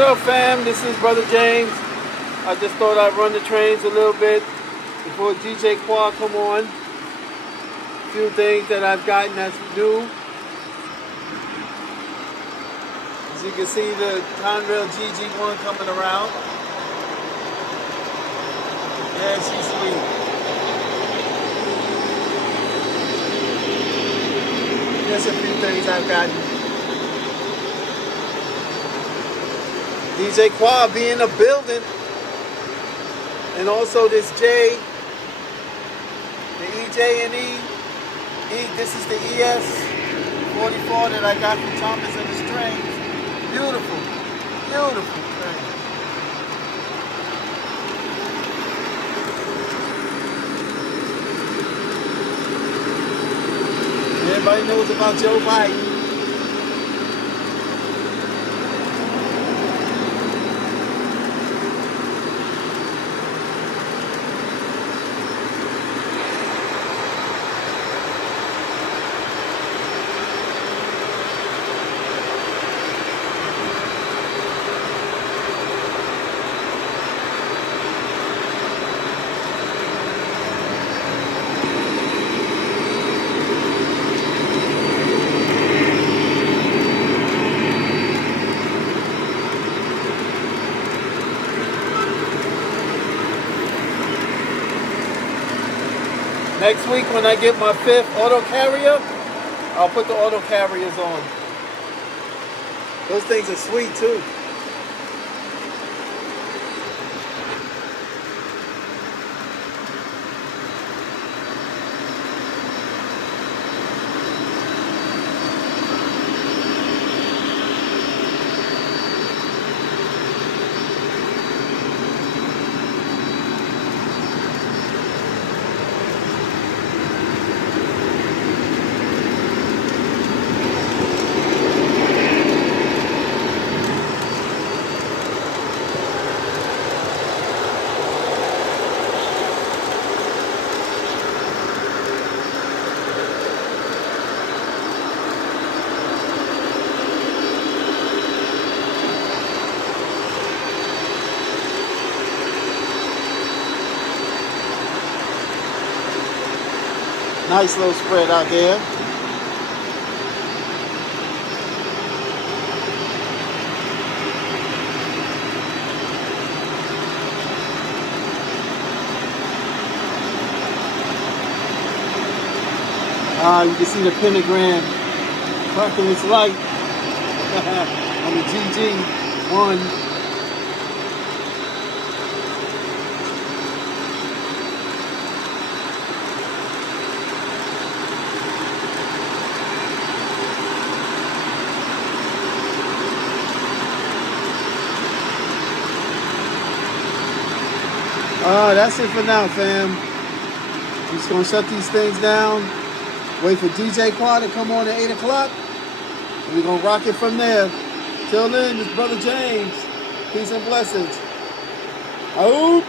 What up, fam? This is Brother James. I just thought I'd run the trains a little bit before DJ Quad come on. A few things that I've gotten that's new. As you can see, the Conrail GG-1 coming around. Yeah, she's sweet. There's a few things I've gotten. DJ Quad be in the building. And also this J, the EJ&E. This is the ES-44 that I got from Thomas and the Strings. Beautiful, beautiful train. Everybody knows about Joe Biden. Next week when I get my 5th auto carrier, I'll put the auto carriers on. Those things are sweet too. Nice little spread out there. You can see the pentagram cracking its light on the GG-1. That's it for now, fam. I'm just gonna shut these things down. Wait for DJ Quad to come on at 8 o'clock. And we're gonna rock it from there. Till then, it's Brother James. Peace and blessings. Out.